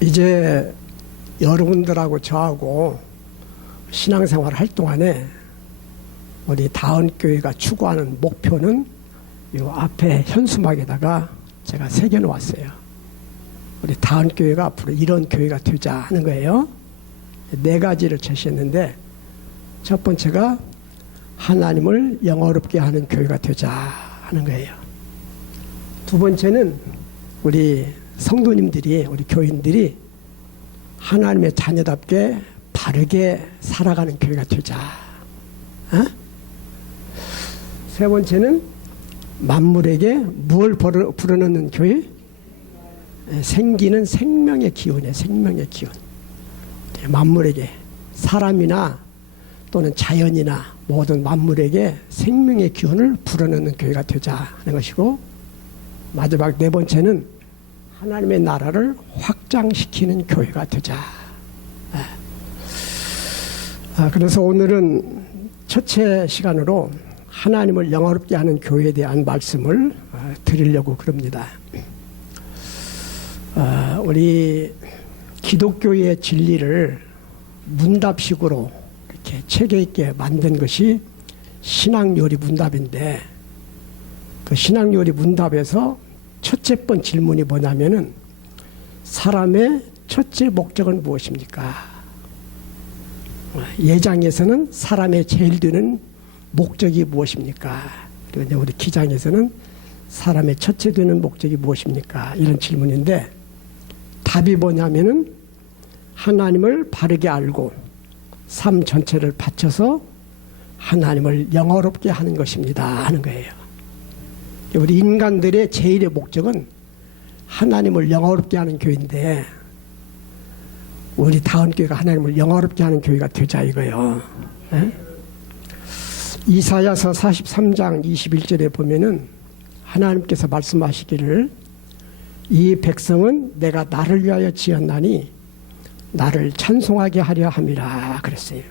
이제 여러분들하고 저하고 신앙생활 할 동안에 우리 다은교회가 추구하는 목표는 이 앞에 현수막에다가 제가 새겨놓았어요. 우리 다은교회가 앞으로 이런 교회가 되자 하는 거예요. 4가지를 제시했는데, 첫 번째가 하나님을 영어롭게 하는 교회가 되자 하는 거예요. 두 번째는 우리 성도님들이, 우리 교인들이 하나님의 자녀답게 바르게 살아가는 교회가 되자. 세 번째는 만물에게 무엇을 불어넣는 교회? 생기는 생명의 기운이에요. 생명의 기운. 만물에게, 사람이나 또는 자연이나 모든 만물에게 생명의 기운을 불어넣는 교회가 되자 하는 것이고, 마지막 4번째는 하나님의 나라를 확장시키는 교회가 되자. 그래서 오늘은 첫째 시간으로 하나님을 영화롭게 하는 교회에 대한 말씀을 드리려고 그럽니다. 우리 기독교의 진리를 문답식으로 이렇게 체계 있게 만든 것이 신앙요리 문답인데, 그 신앙요리 문답에서 첫째 번 질문이 뭐냐면은 사람의 첫째 목적은 무엇입니까? 예장에서는 사람의 제일 드는 목적이 무엇입니까? 그리고 우리 기장에서는 사람의 첫째 되는 목적이 무엇입니까? 이런 질문인데, 답이 뭐냐면은 하나님을 바르게 알고 삶 전체를 바쳐서 하나님을 영화롭게 하는 것입니다 하는 거예요. 우리 인간들의 제일의 목적은 하나님을 영화롭게 하는 교회인데, 우리 다은교회가 하나님을 영화롭게 하는 교회가 되자 이거예요. 이사야서 43장 21절에 보면은 하나님께서 말씀하시기를, 이 백성은 내가 나를 위하여 지었나니 나를 찬송하게 하려 함이라 그랬어요.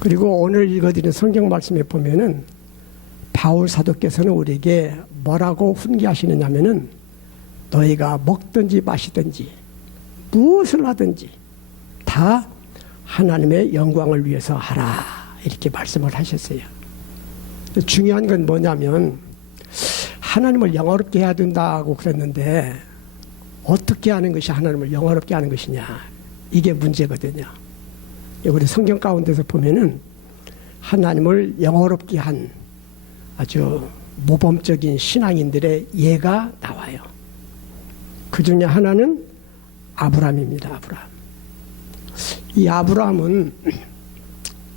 그리고 오늘 읽어드린 성경 말씀에 보면은 바울 사도께서는 우리에게 뭐라고 훈계하시느냐면은 너희가 먹든지 마시든지 무엇을 하든지 다 하나님의 영광을 위해서 하라 이렇게 말씀을 하셨어요. 중요한 건 뭐냐면 하나님을 영화롭게 해야 된다고 그랬는데 어떻게 하는 것이 하나님을 영화롭게 하는 것이냐, 이게 문제거든요. 우리 성경 가운데서 보면은 하나님을 영화롭게 한 아주 모범적인 신앙인들의 예가 나와요. 그 중에 하나는 아브라함입니다. 아브라함. 이 아브라함은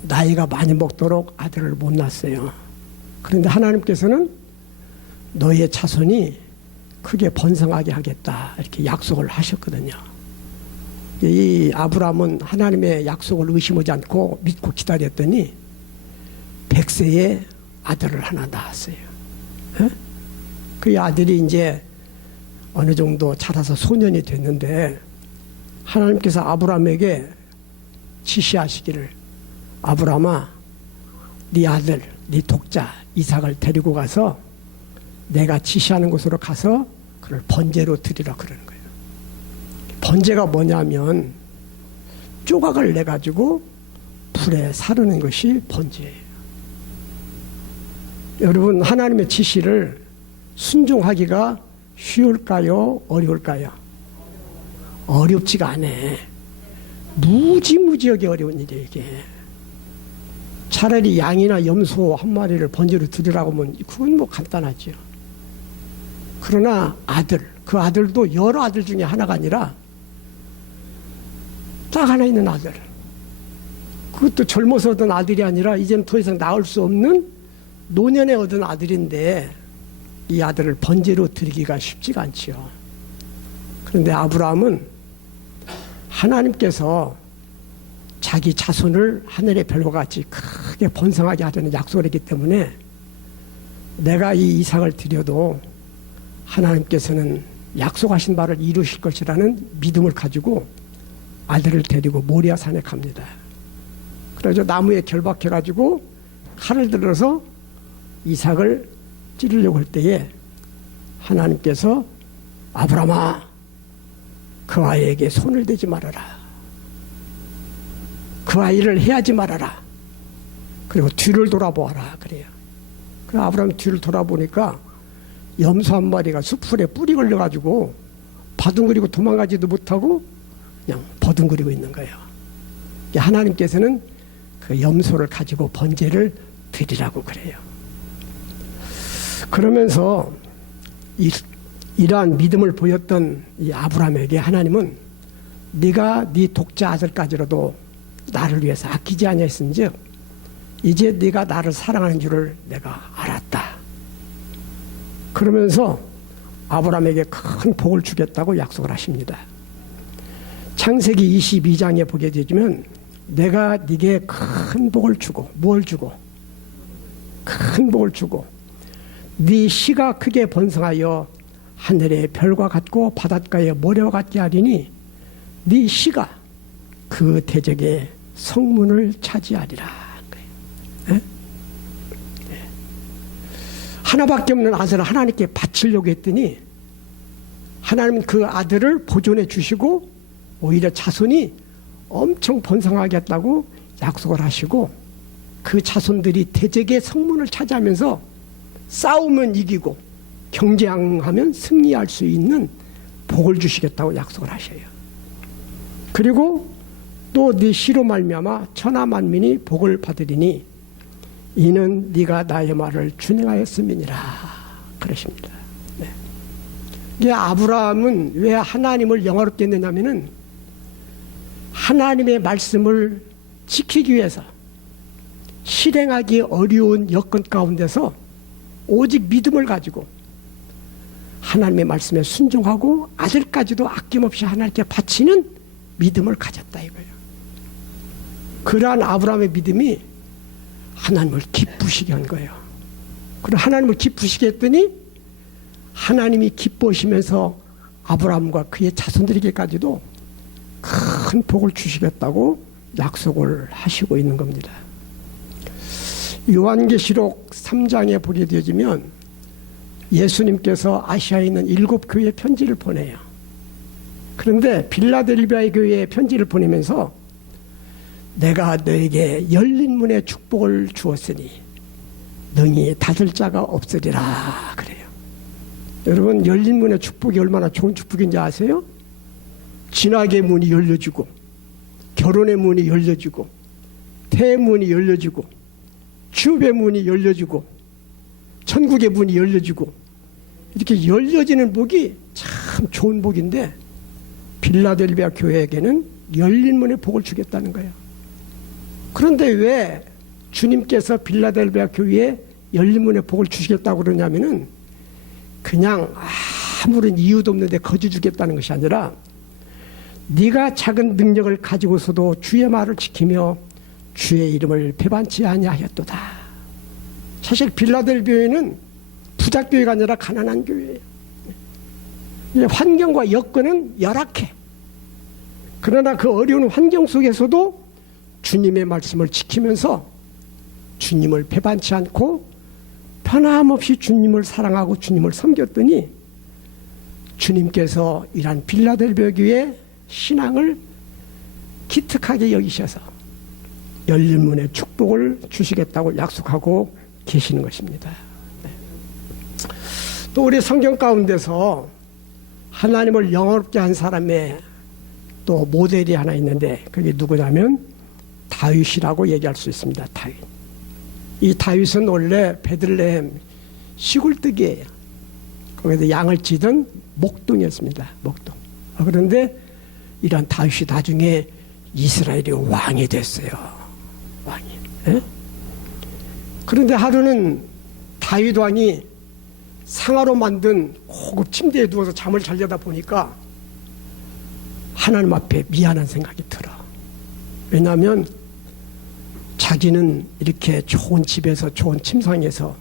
나이가 많이 먹도록 아들을 못 낳았어요. 그런데 하나님께서는 너희의 자손이 크게 번성하게 하겠다 이렇게 약속을 하셨거든요. 이 아브라함은 하나님의 약속을 의심하지 않고 믿고 기다렸더니 100세에 아들을 하나 낳았어요. 그 아들이 이제 어느 정도 자라서 소년이 됐는데 하나님께서 아브라함에게 지시하시기를, 아브라함아, 네 아들, 네 독자 이삭을 데리고 가서 내가 지시하는 곳으로 가서 그를 번제로 드리라 그러는 거예요. 번제가 뭐냐면 조각을 내가지고 불에 사르는 것이 번제예요. 여러분, 하나님의 지시를 순종하기가 쉬울까요? 어려울까요? 어렵지가 않아. 무지무지하게 어려운 일이에요, 이게. 차라리 양이나 염소 한 마리를 번제로 드리라고 하면 그건 뭐 간단하죠. 그러나 아들, 그 아들도 여러 아들 중에 하나가 아니라 딱 하나 있는 아들. 그것도 젊어서 얻은 아들이 아니라 이제는 더 이상 낳을 수 없는 노년에 얻은 아들인데 이 아들을 번제로 드리기가 쉽지가 않지요. 그런데 아브라함은 하나님께서 자기 자손을 하늘의 별과 같이 크게 번성하게 하자는 약속을 했기 때문에 내가 이 이삭을 드려도 하나님께서는 약속하신 바를 이루실 것이라는 믿음을 가지고 아들을 데리고 모리아산에 갑니다. 그래서 나무에 결박해가지고 칼을 들어서 이삭을 찌르려고 할 때에 하나님께서 아브라함아, 그 그 아이에게 손을 대지 말아라. 그 아이를 해하지 말아라. 그리고 뒤를 돌아보아라. 그래요. 그 아브라함 뒤를 돌아보니까 염소 한 마리가 수풀에 뿔이 걸려가지고 바둥거리고 도망가지도 못하고 그냥 버둥거리고 있는 거예요. 하나님께서는 그 염소를 가지고 번제를 드리라고 그래요. 그러면서 이러한 믿음을 보였던 이 아브라함에게 하나님은 네가 네 독자 아들까지라도 나를 위해서 아끼지 아니했은즉 이제 네가 나를 사랑하는 줄을 내가 알았다. 그러면서 아브라함에게 큰 복을 주겠다고 약속을 하십니다. 창세기 22장에 보게 되면 내가 네게 큰 복을 주고 뭘 주고 큰 복을 주고 네 씨가 크게 번성하여 하늘의 별과 같고 바닷가의 모래와 같게 하리니 네 씨가 그 대적의 성문을 차지하리라. 네? 네. 하나밖에 없는 아들을 하나님께 바치려고 했더니 하나님은 그 아들을 보존해 주시고 오히려 자손이 엄청 번성하겠다고 약속을 하시고 그 자손들이 대적의 성문을 차지하면서 싸우면 이기고 경쟁하면 승리할 수 있는 복을 주시겠다고 약속을 하셔요. 그리고 또 네 씨로 말미암아 천하 만민이 복을 받으리니 이는 네가 나의 말을 준행하였음이니라 그러십니다. 네. 이게 아브라함은 왜 하나님을 영화롭게 했느냐면은 하나님의 말씀을 지키기 위해서 실행하기 어려운 여건 가운데서 오직 믿음을 가지고 하나님의 말씀에 순종하고 아들까지도 아낌없이 하나님께 바치는 믿음을 가졌다 이거예요. 그러한 아브라함의 믿음이 하나님을 기쁘시게 한 거예요. 그리고 하나님을 기쁘시게 했더니 하나님이 기뻐하시면서 아브라함과 그의 자손들에게까지도 큰 복을 주시겠다고 약속을 하시고 있는 겁니다. 요한계시록 3장에 보게 되어지면 예수님께서 아시아에 있는 7교회에 편지를 보내요. 그런데 빌라델비아의 교회에 편지를 보내면서 내가 너에게 열린 문의 축복을 주었으니 능히 닫을 자가 없으리라 그래요. 여러분 열린 문의 축복이 얼마나 좋은 축복인지 아세요? 진학의 문이 열려지고 결혼의 문이 열려지고 태문이 열려지고 취업의 문이 열려지고 천국의 문이 열려지고 이렇게 열려지는 복이 참 좋은 복인데 빌라델비아 교회에게는 열린 문의 복을 주겠다는 거예요. 그런데 왜 주님께서 빌라델비아 교회에 열린 문의 복을 주시겠다고 그러냐면은 그냥 아무런 이유도 없는데 거저 주겠다는 것이 아니라 네가 작은 능력을 가지고서도 주의 말을 지키며 주의 이름을 배반치 아니하였도다. 사실 빌라델비아는 부자교회가 아니라 가난한 교회예요. 환경과 여건은 열악해. 그러나 그 어려운 환경 속에서도 주님의 말씀을 지키면서 주님을 배반치 않고 변함없이 주님을 사랑하고 주님을 섬겼더니 주님께서 이러한 빌라델비아 교회의 신앙을 기특하게 여기셔서 열린 문의 축복을 주시겠다고 약속하고 계시는 것입니다. 네. 또 우리 성경 가운데서 하나님을 영화롭게 한 사람의 또 모델이 하나 있는데 그게 누구냐면 다윗이라고 얘기할 수 있습니다. 다윗. 이 다윗은 원래 베들레헴 시골뜨기예요. 거기서 양을 치던 목동이었습니다. 목동. 그런데 이런 다윗이 나중에 이스라엘의 왕이 됐어요. 왕이. 예? 그런데 하루는 다윗 왕이 상아로 만든 고급 침대에 누워서 잠을 자려다 보니까 하나님 앞에 미안한 생각이 들어. 왜냐하면 자기는 이렇게 좋은 집에서 좋은 침상에서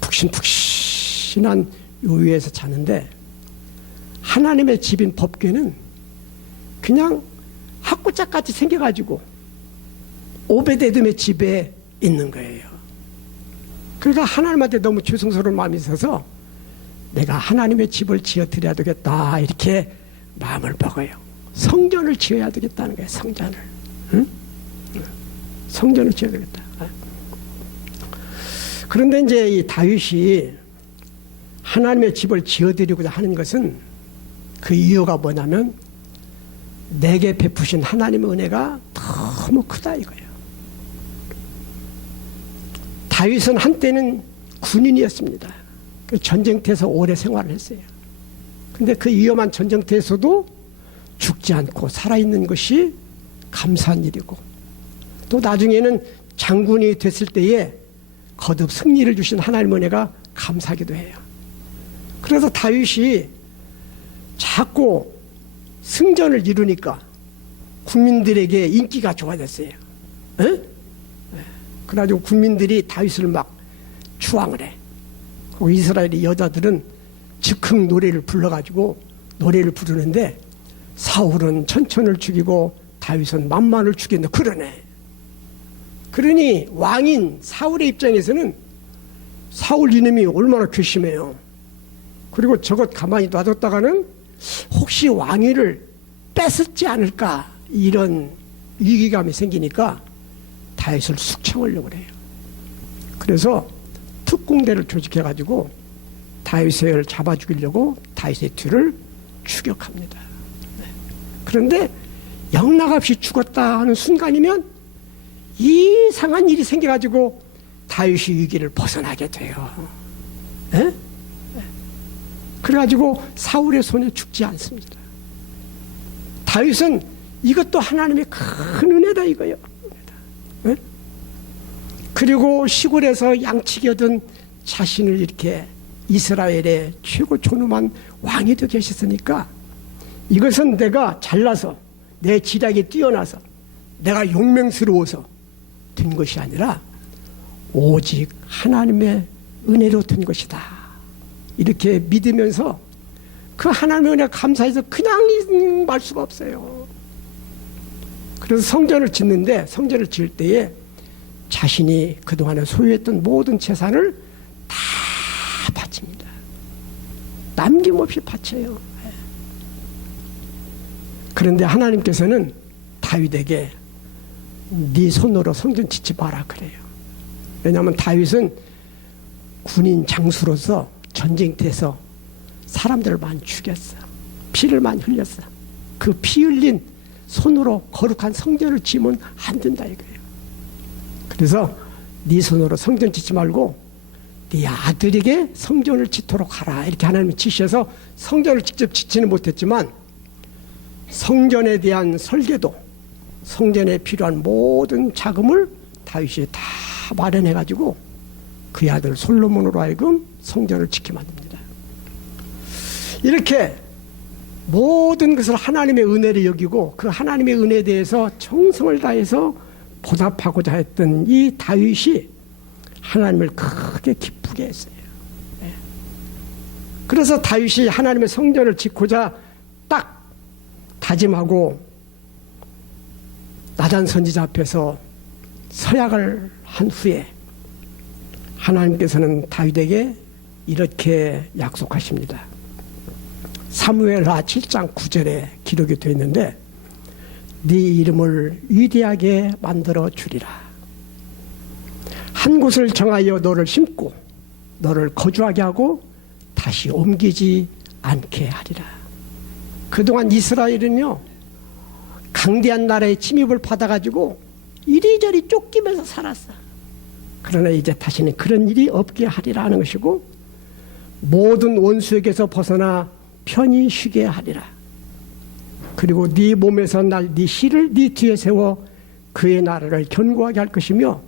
푹신푹신한 요위에서 자는데 하나님의 집인 법궤는 그냥 학구짝같이 생겨가지고 오베데돔의 집에 있는 거예요. 그러니까 하나님한테 너무 죄송스러운 마음이 있어서 내가 하나님의 집을 지어드려야 되겠다 이렇게 마음을 먹어요. 성전을 지어야 되겠다는 거예요. 성전을. 응? 성전을 지어야 되겠다. 그런데 이제 이 다윗이 하나님의 집을 지어드리고자 하는 것은 그 이유가 뭐냐면 내게 베푸신 하나님의 은혜가 너무 크다 이거예요. 다윗은 한때는 군인이었습니다. 그 전쟁터에서 오래 생활을 했어요. 근데 그 위험한 전쟁터에서도 죽지 않고 살아있는 것이 감사한 일이고, 또 나중에는 장군이 됐을 때에 거듭 승리를 주신 하나님의 은혜가 감사하기도 해요. 그래서 다윗이 자꾸 승전을 이루니까 국민들에게 인기가 좋아졌어요. 에? 그래가지고 국민들이 다윗을 막 추앙을 해. 그리고 이스라엘의 여자들은 즉흥 노래를 불러가지고 노래를 부르는데 사울은 천천을 죽이고 다윗은 만만을 죽였네. 그러네. 그러니 왕인 사울의 입장에서는 사울 이놈이 얼마나 괘씸해요. 그리고 저것 가만히 놔뒀다가는 혹시 왕위를 뺏었지 않을까 이런 위기감이 생기니까 다윗을 숙청하려고 그래요. 그래서 특공대를 조직해가지고 다윗을 잡아 죽이려고 다윗의 뒤를 추격합니다. 그런데 영락없이 죽었다 하는 순간이면 이상한 일이 생겨가지고 다윗이 위기를 벗어나게 돼요. 에? 그래가지고 사울의 손에 죽지 않습니다. 다윗은 이것도 하나님의 큰 은혜다 이거예요. 에? 그리고 시골에서 양치기 하던 자신을 이렇게 이스라엘의 최고 존엄한 왕이 되어 계셨으니까 이것은 내가 잘나서 내 지략이 뛰어나서 내가 용맹스러워서 된 것이 아니라 오직 하나님의 은혜로 된 것이다. 이렇게 믿으면서 그 하나님의 은혜에 감사해서 그냥 말 수가 없어요. 그래서 성전을 짓는데 성전을 지을 때에 자신이 그동안에 소유했던 모든 재산을 다 바칩니다. 남김없이 바쳐요. 그런데 하나님께서는 다윗에게 네 손으로 성전 짓지 마라 그래요. 왜냐하면 다윗은 군인 장수로서 전쟁터에서 사람들을 많이 죽였어. 피를 많이 흘렸어. 그 피 흘린 손으로 거룩한 성전을 지으면 안 된다 이거예요. 그래서 네 손으로 성전 짓지 말고 네 아들에게 성전을 짓도록 하라 이렇게 하나님이 지시해서 성전을 직접 짓지는 못했지만 성전에 대한 설계도, 성전에 필요한 모든 자금을 다윗이 다 마련해가지고 그의 아들 솔로몬으로 하여금 성전을 짓게 만듭니다. 이렇게 모든 것을 하나님의 은혜를 여기고 그 하나님의 은혜에 대해서 정성을 다해서 보답하고자 했던 이 다윗이 하나님을 크게 기쁘게 했어요. 그래서 다윗이 하나님의 성전을 짓고자 딱 다짐하고 나단 선지자 앞에서 서약을 한 후에 하나님께서는 다윗에게 이렇게 약속하십니다. 사무엘하 7장 9절에 기록이 되어 있는데 네 이름을 위대하게 만들어 주리라. 한 곳을 정하여 너를 심고 너를 거주하게 하고 다시 옮기지 않게 하리라. 그동안 이스라엘은요 강대한 나라의 침입을 받아가지고 이리저리 쫓기면서 살았어. 그러나 이제 다시는 그런 일이 없게 하리라 하는 것이고 모든 원수에게서 벗어나 편히 쉬게 하리라. 그리고 네 몸에서 날 네 씨를 네 뒤에 세워 그의 나라를 견고하게 할 것이며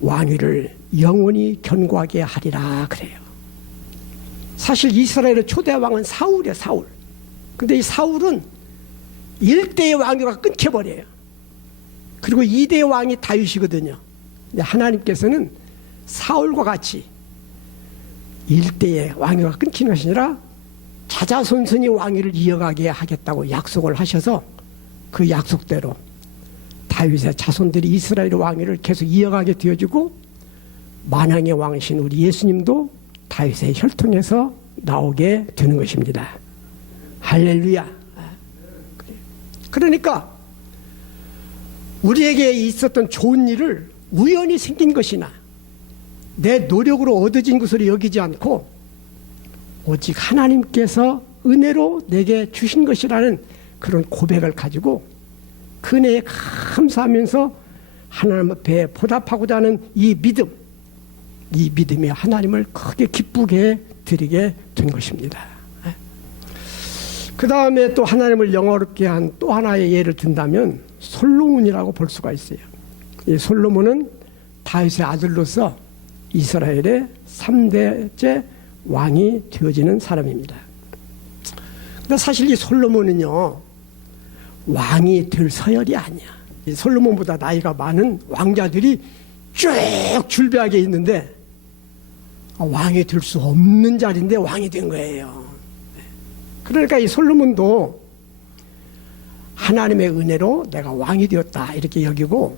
왕위를 영원히 견고하게 하리라 그래요. 사실 이스라엘의 초대 왕은 사울이에요. 사울. 근데 이 사울은 1대의 왕위가 끊겨버려요. 그리고 2대의 왕이 다윗이거든요. 근데 하나님께서는 사울과 같이 1대의 왕위가 끊기는 것이 아니라 자자손손이 왕위를 이어가게 하겠다고 약속을 하셔서 그 약속대로 다윗의 자손들이 이스라엘의 왕위를 계속 이어가게 되어지고 만왕의 왕이신 우리 예수님도 다윗의 혈통에서 나오게 되는 것입니다. 할렐루야. 그러니까 우리에게 있었던 좋은 일을 우연히 생긴 것이나 내 노력으로 얻어진 것으로 여기지 않고 오직 하나님께서 은혜로 내게 주신 것이라는 그런 고백을 가지고 그 은혜에 감사하면서 하나님 앞에 보답하고자 하는 이 믿음이 하나님을 크게 기쁘게 드리게 된 것입니다. 그 다음에 또 하나님을 영화롭게 한 또 하나의 예를 든다면 솔로몬이라고 볼 수가 있어요. 이 솔로몬은 다윗의 아들로서 이스라엘의 3대째 왕이 되어지는 사람입니다. 근데 사실 이 솔로몬은요, 왕이 될 서열이 아니야. 이 솔로몬보다 나이가 많은 왕자들이 쭉 줄비하게 있는데 왕이 될 수 없는 자리인데 왕이 된 거예요. 그러니까 이 솔로몬도 하나님의 은혜로 내가 왕이 되었다 이렇게 여기고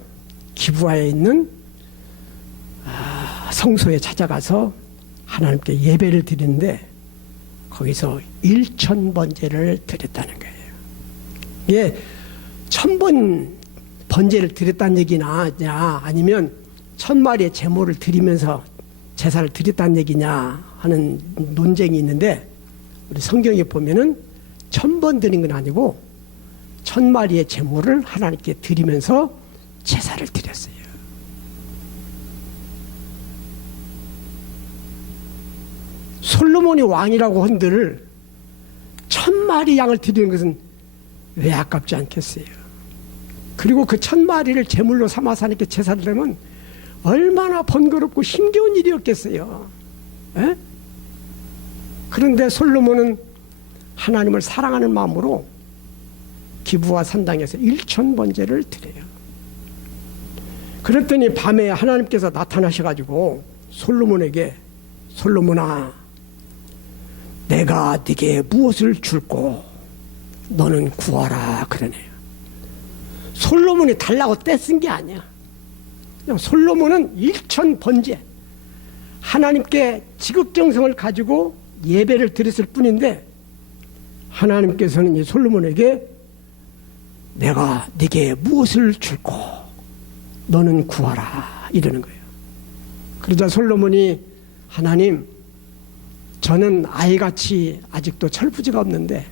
기브아에 있는 성소에 찾아가서 하나님께 예배를 드리는데 거기서 1000번제를 드렸다는 거예요. 이게 1000번 번제를 드렸다는 얘기나 아니면 1000마리의 제물을 드리면서 제사를 드렸다는 얘기냐 하는 논쟁이 있는데 우리 성경에 보면은 1000번 드린 건 아니고 1000마리의 제물을 하나님께 드리면서 제사를 드렸어요. 솔로몬이 왕이라고 한들 1000마리 양을 드리는 것은 왜 아깝지 않겠어요? 그리고 그 1000마리를 제물로 삼아서 하나님께 제사를 드리면 얼마나 번거롭고 힘겨운 일이었겠어요. 에? 그런데 솔로몬은 하나님을 사랑하는 마음으로 기브아 산당에서 1000번제를 드려요. 그랬더니 밤에 하나님께서 나타나셔가지고 솔로몬에게 솔로몬아, 내가 네게 무엇을 줄꼬 너는 구하라 그러네요. 솔로몬이 달라고 떼쓴 게 아니야. 그냥 솔로몬은 1000번제 하나님께 지극정성을 가지고 예배를 드렸을 뿐인데 하나님께서는 이 솔로몬에게 내가 네게 무엇을 줄꼬 너는 구하라 이러는 거예요. 그러자 솔로몬이 하나님, 저는 아이같이 아직도 철부지가 없는데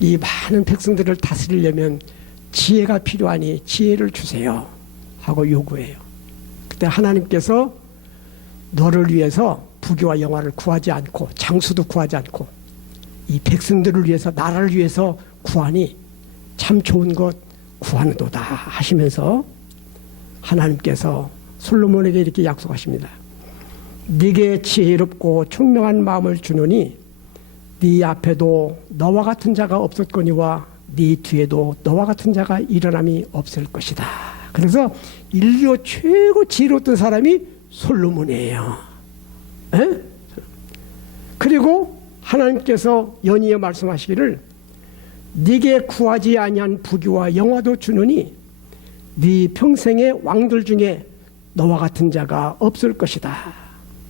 이 많은 백성들을 다스리려면 지혜가 필요하니 지혜를 주세요 하고 요구해요. 그때 하나님께서 너를 위해서 부귀와 영화를 구하지 않고 장수도 구하지 않고 이 백성들을 위해서 나라를 위해서 구하니 참 좋은 것 구하는도다 하시면서 하나님께서 솔로몬에게 이렇게 약속하십니다. 네게 지혜롭고 총명한 마음을 주노니 네 앞에도 너와 같은 자가 없었거니와 네 뒤에도 너와 같은 자가 일어남이 없을 것이다. 그래서 인류 최고 지혜로웠던 사람이 솔로몬이에요. 에? 그리고 하나님께서 연이어 말씀하시기를 네게 구하지 아니한 부귀와 영화도 주노니 네 평생의 왕들 중에 너와 같은 자가 없을 것이다.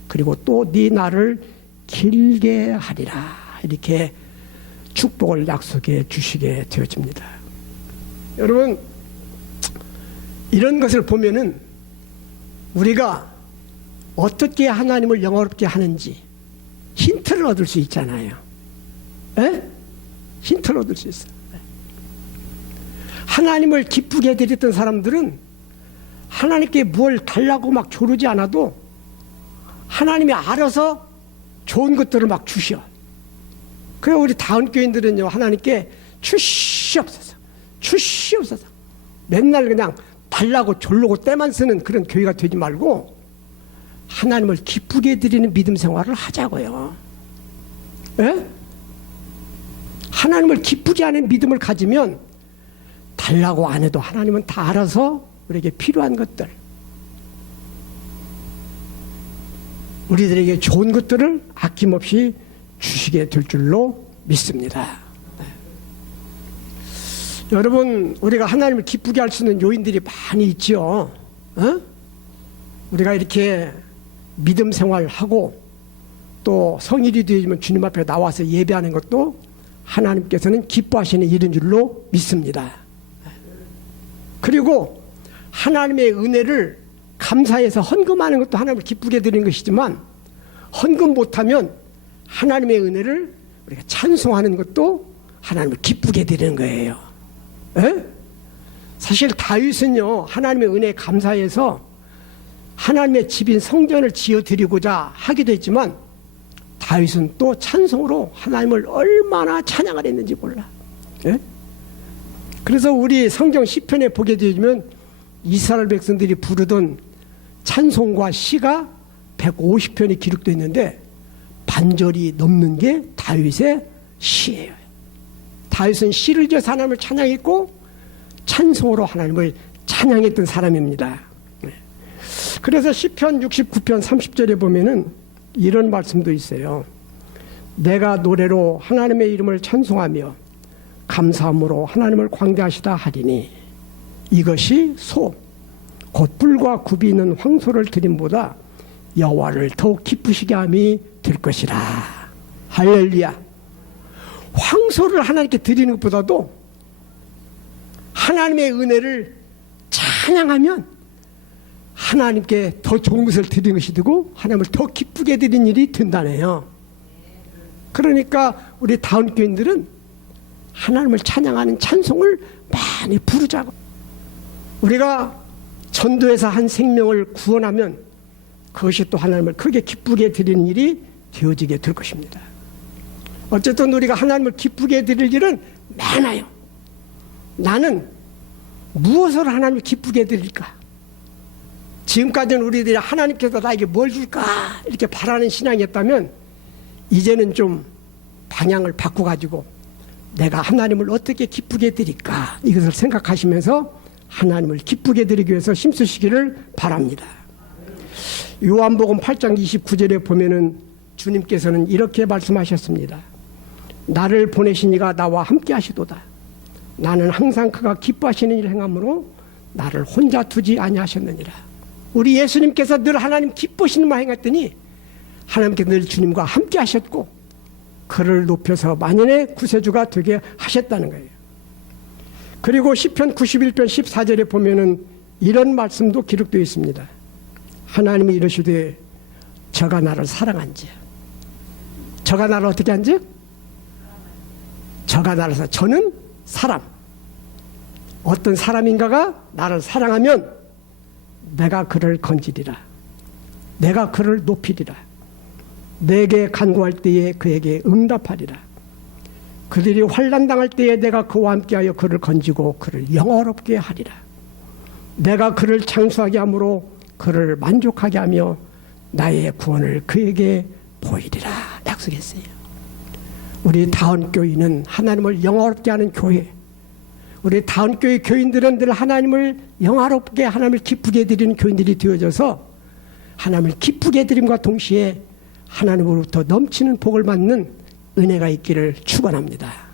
그리고 또 네 날을 길게 하리라. 이렇게 축복을 약속해 주시게 되어집니다. 여러분, 이런 것을 보면은 우리가 어떻게 하나님을 영화롭게 하는지 힌트를 얻을 수 있잖아요. 에? 힌트를 얻을 수 있어요. 하나님을 기쁘게 해드렸던 사람들은 하나님께 뭘 달라고 막 조르지 않아도 하나님이 알아서 좋은 것들을 막 주셔. 그래 우리 다운교인들은요, 하나님께 주시옵소서, 주시옵소서. 맨날 그냥 달라고 졸르고 때만 쓰는 그런 교회가 되지 말고 하나님을 기쁘게 해드리는 믿음 생활을 하자고요. 에? 하나님을 기쁘게 하는 믿음을 가지면 달라고 안 해도 하나님은 다 알아서 우리에게 필요한 것들, 우리들에게 좋은 것들을 아낌없이 주시게 될 줄로 믿습니다. 네. 여러분, 우리가 하나님을 기쁘게 할 수 있는 요인들이 많이 있죠. 어? 우리가 이렇게 믿음 생활하고 또 성일이 되면 주님 앞에 나와서 예배하는 것도 하나님께서는 기뻐하시는 일인 줄로 믿습니다. 그리고 하나님의 은혜를 감사해서 헌금하는 것도 하나님을 기쁘게 드리는 것이지만, 헌금 못하면 하나님의 은혜를 우리가 찬송하는 것도 하나님을 기쁘게 드리는 거예요. 에? 사실 다윗은요, 하나님의 은혜에 감사해서 하나님의 집인 성전을 지어드리고자 하기도 했지만, 다윗은 또 찬송으로 하나님을 얼마나 찬양을 했는지 몰라. 예? 그래서 우리 성경 시편에 보게 되면 이스라엘 백성들이 부르던 찬송과 시가 150편이 기록되어 있는데 반절이 넘는 게 다윗의 시예요. 다윗은 시를 지어서 하나님을 찬양했고 찬송으로 하나님을 찬양했던 사람입니다. 그래서 시편 69편 30절에 보면은 이런 말씀도 있어요. 내가 노래로 하나님의 이름을 찬송하며 감사함으로 하나님을 광대하시다 하리니 이것이 소 곧 뿔과 굽이 있는 황소를 드림보다 여호와를 더욱 기쁘시게 함이 될 것이라. 할렐루야. 황소를 하나님께 드리는 것보다도 하나님의 은혜를 찬양하면 하나님께 더 좋은 것을 드리는 것이 되고 하나님을 더 기쁘게 드리는 일이 된다네요. 그러니까 우리 다운교인들은 하나님을 찬양하는 찬송을 많이 부르자고. 우리가 전도해서 한 생명을 구원하면 그것이 또 하나님을 크게 기쁘게 드리는 일이 되어지게 될 것입니다. 어쨌든 우리가 하나님을 기쁘게 드릴 일은 많아요. 나는 무엇을 하나님을 기쁘게 드릴까? 지금까지는 우리들이 하나님께서 나에게 뭘 줄까 이렇게 바라는 신앙이었다면 이제는 좀 방향을 바꿔가지고 내가 하나님을 어떻게 기쁘게 드릴까 이것을 생각하시면서 하나님을 기쁘게 드리기 위해서 힘쓰시기를 바랍니다. 요한복음 8장 29절에 보면은 주님께서는 이렇게 말씀하셨습니다. 나를 보내신 이가 나와 함께 하시도다. 나는 항상 그가 기뻐하시는 일을 행함으로 나를 혼자 두지 아니하셨느니라. 우리 예수님께서 늘 하나님 기쁘시는 말 행했더니 하나님께서 늘 주님과 함께 하셨고 그를 높여서 만연의 구세주가 되게 하셨다는 거예요. 그리고 시편 91편 14절에 보면은 이런 말씀도 기록되어 있습니다. 하나님이 이러시되 저가 나를 사랑한지. 저가 나를 어떻게 한지? 저가 나를 저는 사람. 어떤 사람인가가 나를 사랑하면 내가 그를 건지리라. 내가 그를 높이리라. 내게 간구할 때에 그에게 응답하리라. 그들이 환난당할 때에 내가 그와 함께하여 그를 건지고 그를 영화롭게 하리라. 내가 그를 장수하게 함으로 그를 만족하게 하며 나의 구원을 그에게 보이리라 약속했어요. 우리 다운교회는 하나님을 영화롭게 하는 교회. 우리 다운교회 교인들은 늘 하나님을 영화롭게 하나님을 기쁘게 드리는 교인들이 되어져서 하나님을 기쁘게 드림과 동시에 하나님으로부터 넘치는 복을 받는 은혜가 있기를 축원합니다.